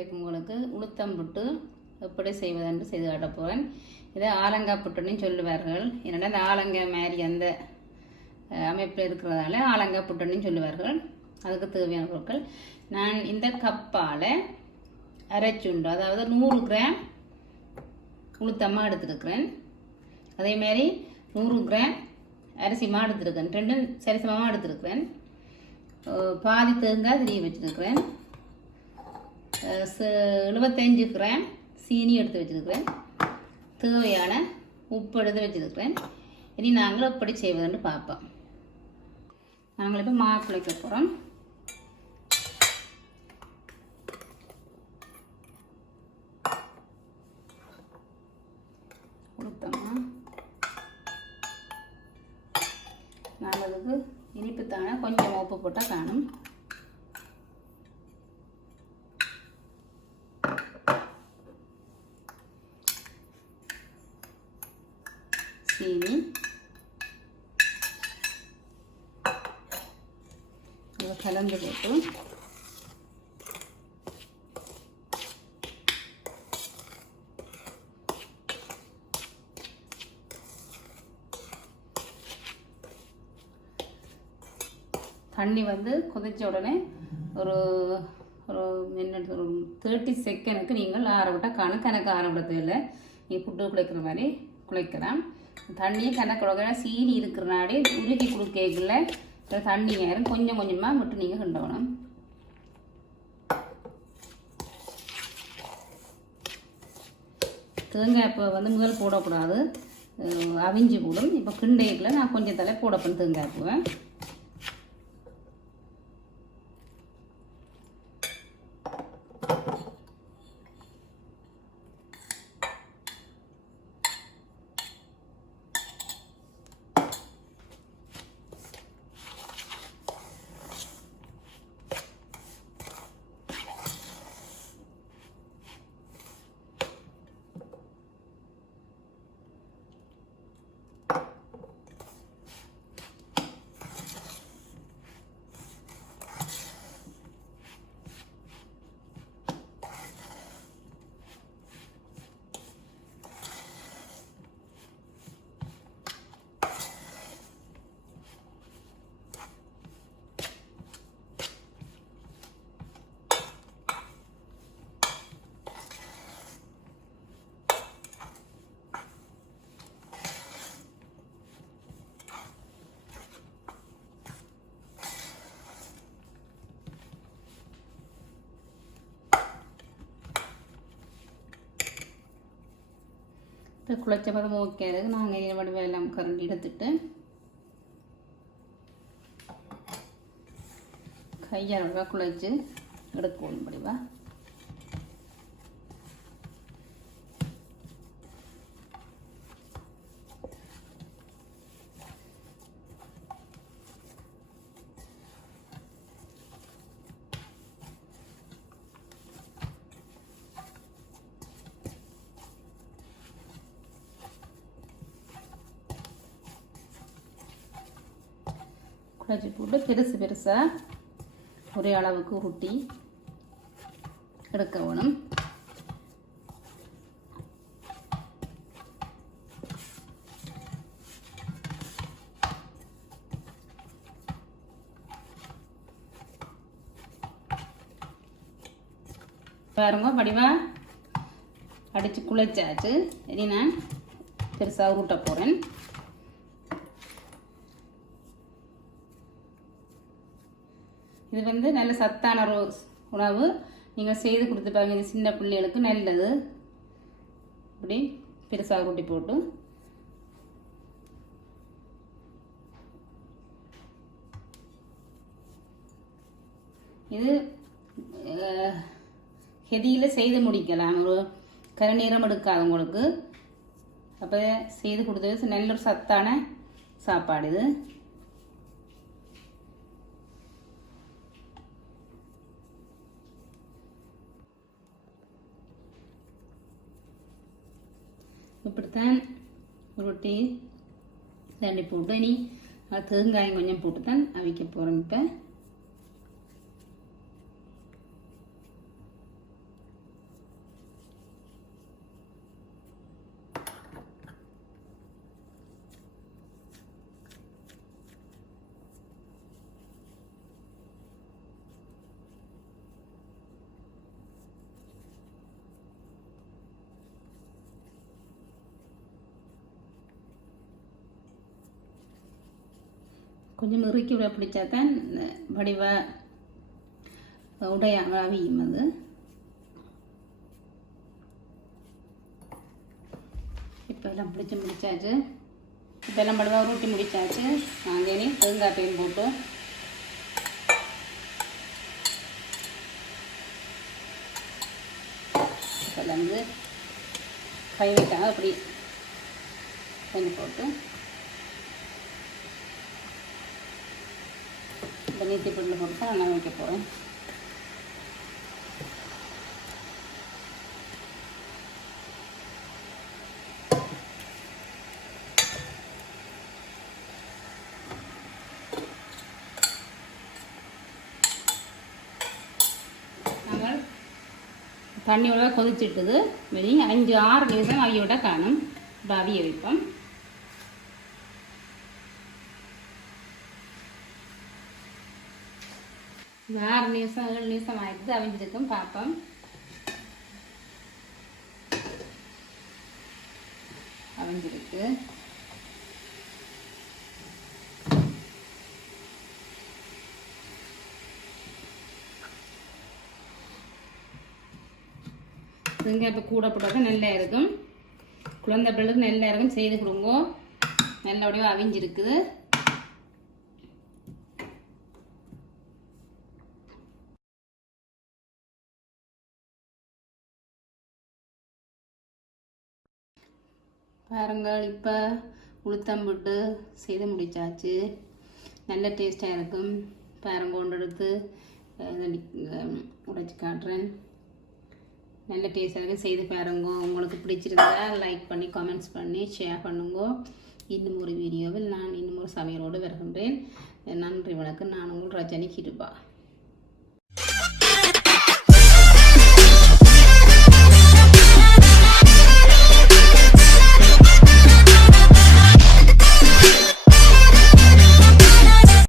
இன்றைக்கு உங்களுக்கு உளுத்தம் புட்டு எப்படி செய்வதென்று செய்து காட்டப் போகிறேன். இதை ஆலங்காய் புட்டுன்னு சொல்லுவார்கள். என்னென்னா இந்த ஆலங்காய் மாதிரி அந்த அமைப்பில் இருக்கிறதால ஆலங்காய் புட்டுன்னு சொல்லுவார்கள். அதுக்கு தேவையான பொருட்கள் நான் இந்த கப்பால் அரைச்சுண்டு, அதாவது 100 கிராம் உளுத்தமாக எடுத்துருக்கிறேன். அதேமாதிரி 100 கிராம் அரிசி மா எடுத்துருக்கேன். ரெண்டும் சரிசமமாக எடுத்துருக்கிறேன். பாதி தேங்காய் திரிய வச்சுருக்கிறேன். 75 கிராம் சீனி எடுத்து வச்சுருக்கிறேன். தேவையான உப்பு எடுத்து வச்சுருக்கிறேன். இனி நாங்கள் எப்படி செய்வதுன்னு பார்ப்போம். நாங்கள் இப்போ மா குழைக்க போகிறோம். கொடுத்தோம்னா நாங்கள் அதுக்கு இனிப்பு தானே கொஞ்சம் உப்பு போட்டால் காணும். சீனி இதை கலந்து போட்டு தண்ணி வந்து கொதிச்ச உடனே ஒரு ஒரு மினிட் ஒரு 30 செகண்டுக்கு நீங்கள் ஆற விட்டால் கணக்கு ஆற விட தேவையில்லை. நீங்கள் புட்டு குழைக்கிற மாதிரி குழைக்கலாம். தண்ணியை கணக்கு சீனி இருக்கிறனாடி உருகி கொடுக்கல தண்ணி நேரம் கொஞ்சம் கொஞ்சமாக விட்டு நீங்கள் கிண்டணும். தேங்காய் இப்போ வந்து முதல் போடக்கூடாது, அவிஞ்சி போடும். இப்போ கிண்டையில் நான் கொஞ்சம் தலை போடப்பேன் தேங்காய் பூவேன். குழைச்ச பதம் ஓகே. அதுக்கு நாங்கள் வடிவம் எல்லாம் கரண்டி எடுத்துட்டு கையால் வடிவா குழைச்சி எடுக்கணும். படிவா குழைச்சி போட்டு பெருசாக ஒரே அளவுக்கு உருட்டி எடுக்க வேணும். பாருங்க படிவா அடித்து குழைச்சாச்சு. இனி நான் பெருசாக உருட்ட போகிறேன். இது வந்து நல்ல சத்தான உணவு. நீங்கள் செய்து கொடுத்து பாருங்க. இது சின்ன பிள்ளைகளுக்கு நல்லது. இப்படி பெருசாக ரொட்டி போட்டு இது ஹெதியில் செய்து முடிக்கலாம். ஒரு கருநீரம் எடுக்காது உங்களுக்கு. அப்போ செய்து கொடுத்தது நல்ல ஒரு சத்தான சாப்பாடு இது. இப்படித்தான் ரொட்டி தண்ணி போட்டு இனி தேங்காயம் கொஞ்சம் போட்டு தான் அவிக்க போகிறோம். இப்போ கொஞ்சம் இறுக்கி விட பிடிச்சா தான் வடிவாக உடையாமல் அவியும் அது. இப்போ எல்லாம் முடிச்சாச்சு. இப்போ எல்லாம் வடிவாக உருட்டி முடிச்சாச்சு. நாங்கள் இனி தேங்காய்ப்பையும் போட்டு இப்போ வந்து கை வைக்காங்க அப்படி கொஞ்சம் போட்டு இந்த நீத்தி பொருள் போட்டு தான் நான் வைக்க போகிறேன். தண்ணி விட கொதிச்சுட்டுது. வெளி 5-6 நிமிஷம் அவிய விட காணும். இப்போ அவிய வைப்போம். இந்த 6 நிமிஷம் 7 நிமிஷம் ஆயிடுது. அவிஞ்சிருக்கும் பார்ப்போம். அவிஞ்சிருக்கு. வெங்காயம் இப்போ கூட போட்டால் நல்லா இருக்கும். குழந்தை பிள்ளைக்கு நல்லா இருக்கும். செய்து கொடுங்க. நல்லபடியாக அவிஞ்சிருக்குது. பாருங்கள், இப்போ உளுத்தம் புட்டு செய்து முடிச்சாச்சு. நல்ல டேஸ்ட்டாக இருக்கும். பாருங்க, கொண்டு எடுத்து உடைச்சி காட்டுறேன். நல்ல டேஸ்டாக செய்து பாருங்க. உங்களுக்கு பிடிச்சிருந்தா லைக் பண்ணி கமெண்ட்ஸ் பண்ணி ஷேர் பண்ணுங்க. இன்னும் ஒரு வீடியோவில் நான் இன்னும் ஒரு சமையலோடு வருகின்றேன். நன்றி, வணக்கம். நான் உங்கள் ரஜினி கிருபா.